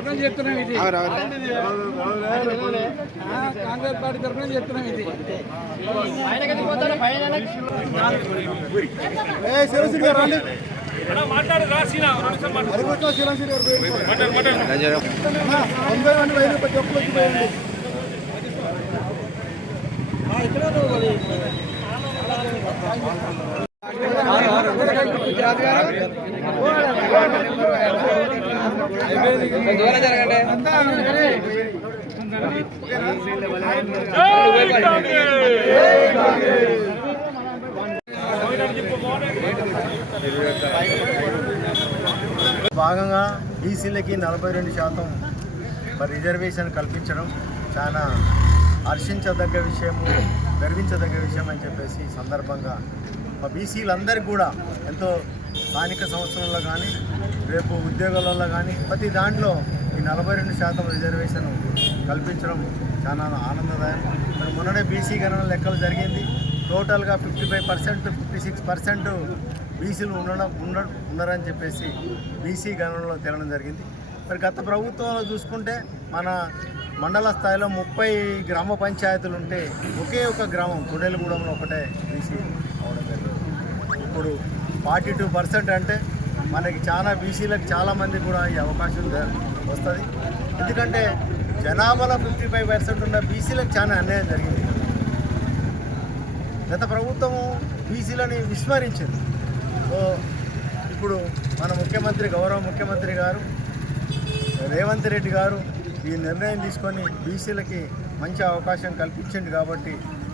తరఫున చెప్తున్నాం ఇది. కాంగ్రెస్ పార్టీ తరఫున చెప్తున్నాం ఇది. భాగంగా బీసీలకి 42% మరి రిజర్వేషన్ కల్పించడం చాలా హర్షించదగ్గ విషయము, గర్వించదగ్గ విషయం అని చెప్పేసి సందర్భంగా మా బీసీలందరికీ కూడా ఎంతో స్థానిక సంస్థలలో కానీ రేపు ఉద్యోగాలలో కానీ ప్రతి దాంట్లో ఈ 42% రిజర్వేషన్ కల్పించడం చాలా ఆనందదాయం. మరి మొన్ననే బీసీ గణన లెక్కలు జరిగింది. టోటల్గా 55%, 56% బీసీలు ఉన్నారని చెప్పేసి బీసీ గణనలో తేలడం జరిగింది. మరి గత ప్రభుత్వంలో చూసుకుంటే మన మండల స్థాయిలో 30 గ్రామ పంచాయతీలు ఉంటే ఒకే ఒక గ్రామం కొడేలుగూడెంలో ఒకటే బీసీ అవడం జరిగింది. ఇప్పుడు 42% అంటే మనకి చాలా బీసీలకు చాలామంది కూడా ఈ అవకాశం వస్తుంది. ఎందుకంటే జనాభాలో 55% ఉన్న బీసీలకు చాలా అన్యాయం జరిగింది. గత ప్రభుత్వము బీసీలని విస్మరించింది. సో ఇప్పుడు మన ముఖ్యమంత్రి, గౌరవ ముఖ్యమంత్రి గారు రేవంత్ రెడ్డి గారు ఈ నిర్ణయం తీసుకొని బీసీలకి మంచి అవకాశం కల్పించింది. కాబట్టి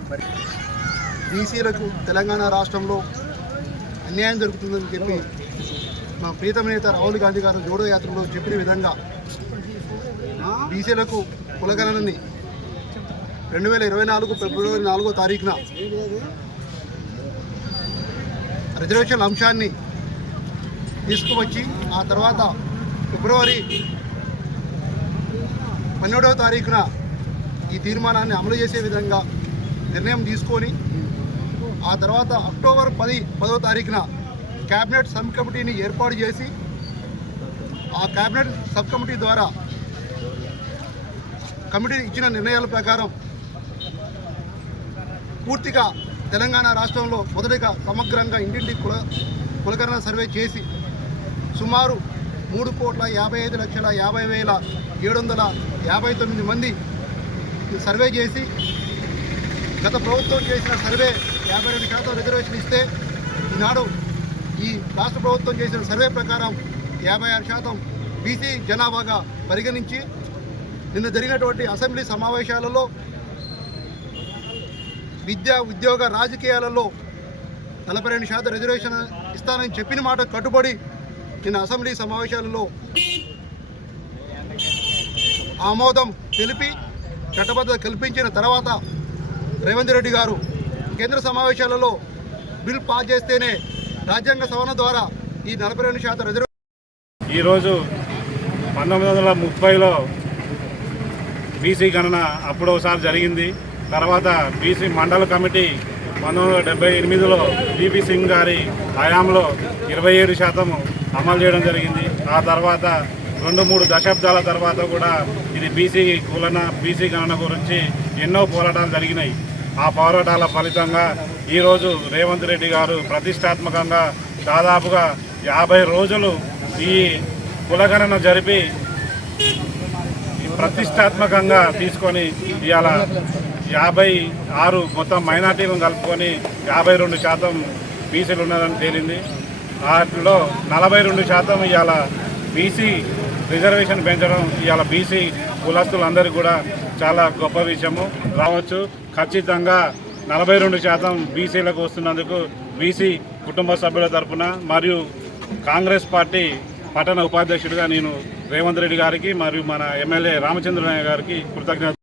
మరి బీసీలకు తెలంగాణ రాష్ట్రంలో అన్యాయం జరుగుతుందని చెప్పి మా ప్రీతమ నేత రాహుల్ గాంధీ గారు జోడో యాత్రలో చెప్పిన విధంగా బీసీలకు కులగణనని 2024 ఫిబ్రవరి 4వ తారీఖున రిజర్వేషన్ అంశాన్ని తీసుకువచ్చి ఆ తర్వాత ఫిబ్రవరి 12వ తారీఖున ఈ తీర్మానాన్ని అమలు చేసే విధంగా నిర్ణయం తీసుకొని ఆ తర్వాత అక్టోబర్ 10వ తారీఖున క్యాబినెట్ సబ్ కమిటీని ఏర్పాటు చేసి ఆ క్యాబినెట్ సబ్ కమిటీ ద్వారా కమిటీ ఇచ్చిన నిర్ణయాల ప్రకారం పూర్తిగా తెలంగాణ రాష్ట్రంలో మొదటిగా సమగ్రంగా ఇంటింటి కులగణన సర్వే చేసి సుమారు 3,55,50,759 మంది సర్వే చేసి గత ప్రభుత్వం చేసిన సర్వే 52% రిజర్వేషన్ ఇస్తే ఈనాడు ఈ రాష్ట్ర ప్రభుత్వం చేసిన సర్వే ప్రకారం 56% బీసీ జనాభాగా పరిగణించి నిన్న జరిగినటువంటి అసెంబ్లీ సమావేశాలలో విద్య, ఉద్యోగ, రాజకీయాలలో 42% రిజర్వేషన్ ఇస్తానని చెప్పిన మాట కట్టుబడి నిన్న అసెంబ్లీ సమావేశాలలో ఆమోదం తెలిపి చట్టబద్ధత కల్పించిన తర్వాత రేవంత్ రెడ్డి గారు కేంద్ర సమావేశాలలో బిల్ పాస్ చేస్తేనే రాజ్యాంగ సవరణ ద్వారా ఈ 42% రిజర్వేషన్. ఈరోజు 1930లో బీసీ గణన అప్పుడు ఒకసారి జరిగింది. తర్వాత బీసీ మండల కమిటీ 1978లో బీపీ సింగ్ గారి హయాంలో 27% అమలు చేయడం జరిగింది. ఆ తర్వాత 2-3 దశాబ్దాల తర్వాత కూడా ఇది బీసీ గణన గురించి ఎన్నో పోరాటాలు జరిగినాయి. ఆ పోరాటాల ఫలితంగా ఈరోజు రేవంత్ రెడ్డి గారు ప్రతిష్టాత్మకంగా దాదాపుగా 50 రోజులు ఈ కులగణన జరిపి ప్రతిష్టాత్మకంగా తీసుకొని ఇవాళ 56 మొత్తం మైనార్టీలను కలుపుకొని 52% బీసీలు ఉన్నారని తేలింది. వాటిలో 42% ఇవాళ బీసీ రిజర్వేషన్ పెంచడం ఇవాళ బీసీ కులస్తులందరికీ కూడా చాలా గొప్ప విషయము రావచ్చు. ఖచ్చితంగా 42% బీసీలకు వస్తున్నందుకు బీసీ కుటుంబ సభ్యుల తరఫున మరియు కాంగ్రెస్ పార్టీ పట్టణ ఉపాధ్యక్షుడిగా నేను రేవంత్ రెడ్డి గారికి మరియు మన ఎమ్మెల్యే రామచంద్రయ్య గారికి కృతజ్ఞత